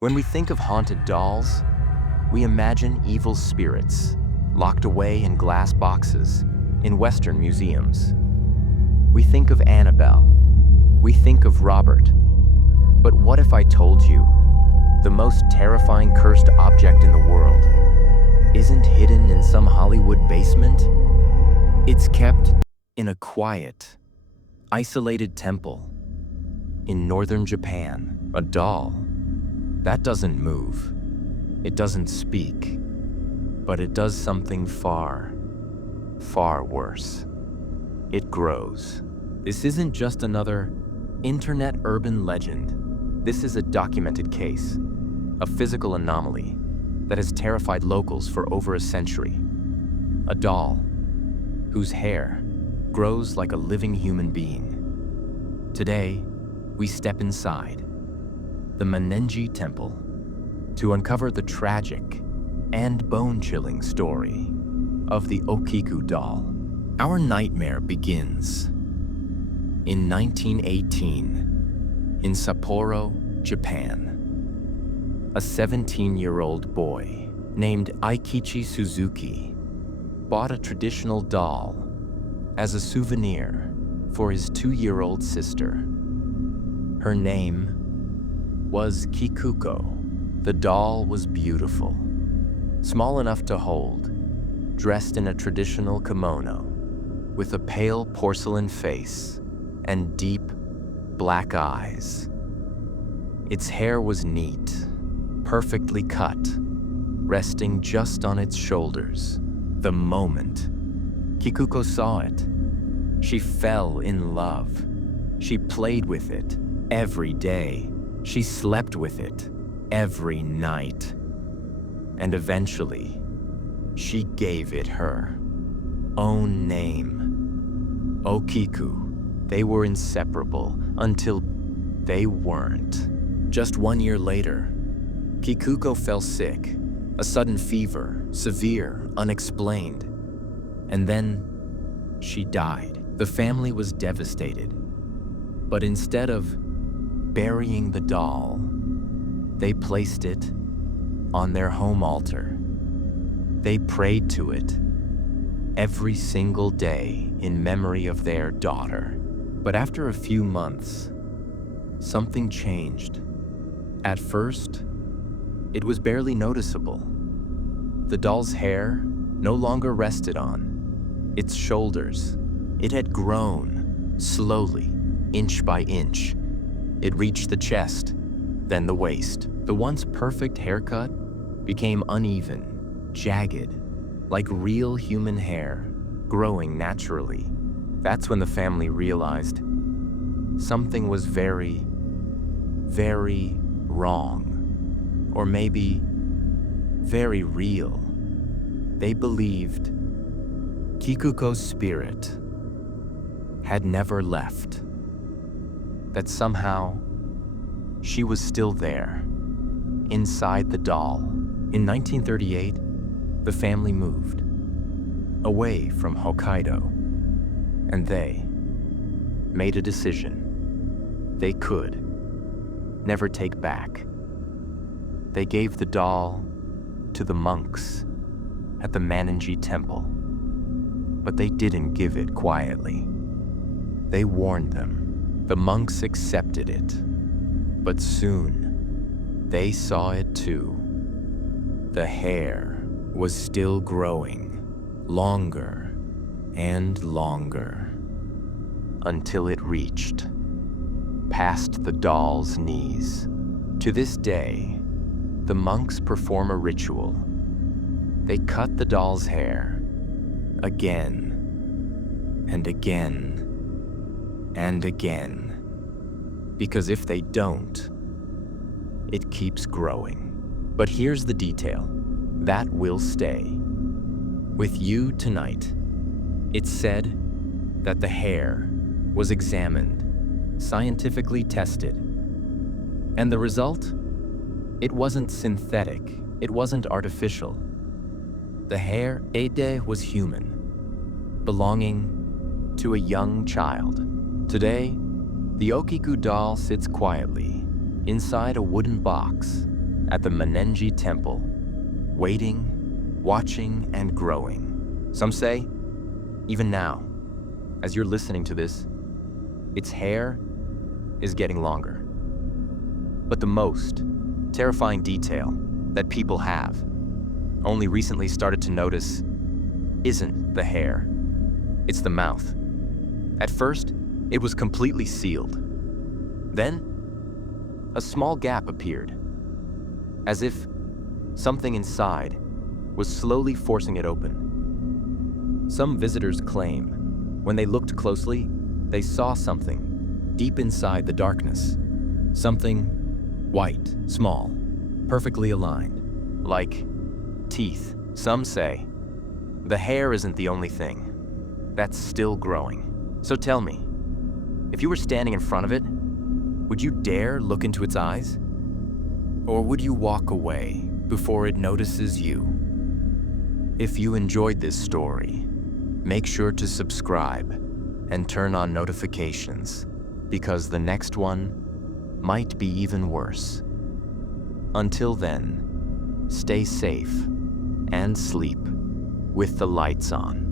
When we think of haunted dolls, we imagine evil spirits locked away in glass boxes in Western museums. We think of Annabelle. We think of Robert. But what if I told you the most terrifying cursed object in the world isn't hidden in some Hollywood basement? It's kept in a quiet, isolated temple in northern Japan. A doll that doesn't move, it doesn't speak, but it does something far, far worse. It grows. This isn't just another internet urban legend. This is a documented case, a physical anomaly that has terrified locals for over a century. A doll whose hair grows like a living human being. Today, we step inside the Manenji Temple to uncover the tragic and bone-chilling story of the Okiku Doll. Our nightmare begins in 1918 in Sapporo, Japan. A 17-year-old boy named Aikichi Suzuki bought a traditional doll as a souvenir for his 2-year-old sister. Her name was Kikuko. The doll was beautiful, small enough to hold, dressed in a traditional kimono, with a pale porcelain face and deep black eyes. Its hair was neat, perfectly cut, resting just on its shoulders. The moment Kikuko saw it, she fell in love. She played with it every day. She slept with it every night. And eventually, she gave it her own name, Okiku. They were inseparable until they weren't. Just 1 year later, Kikuko fell sick, a sudden fever, severe, unexplained. And then she died. The family was devastated. But instead of burying the doll, they placed it on their home altar. They prayed to it every single day in memory of their daughter. But after a few months, something changed. At first, it was barely noticeable. The doll's hair no longer rested on its shoulders. It had grown slowly, inch by inch. It reached the chest, then the waist. The once perfect haircut became uneven, jagged, like real human hair, growing naturally. That's when the family realized something was very, very wrong, or maybe very real. They believed Kikuko's spirit had never left, that somehow she was still there, inside the doll. In 1938, the family moved away from Hokkaido, and they made a decision they could never take back. They gave the doll to the monks at the Manenji Temple, but they didn't give it quietly. They warned them. The monks accepted it, but soon they saw it too. The hair was still growing, longer and longer, until it reached past the doll's knees. To this day, the monks perform a ritual. They cut the doll's hair again and again and again, because if they don't, it keeps growing. But here's the detail that will stay with you tonight. It's said that the hair was examined, scientifically tested, and the result? It wasn't synthetic, it wasn't artificial. The hair Ade was human, belonging to a young child. Today, the Okiku doll sits quietly inside a wooden box at the Menenji Temple, waiting, watching, and growing. Some say, even now, as you're listening to this, its hair is getting longer. But the most terrifying detail that people have only recently started to notice isn't the hair, it's the mouth. At first, it was completely sealed. Then, a small gap appeared, as if something inside was slowly forcing it open. Some visitors claim, when they looked closely, they saw something deep inside the darkness. Something white, small, perfectly aligned, like teeth. Some say the hair isn't the only thing that's still growing. So tell me, if you were standing in front of it, would you dare look into its eyes? Or would you walk away before it notices you? If you enjoyed this story, make sure to subscribe and turn on notifications, because the next one might be even worse. Until then, stay safe and sleep with the lights on.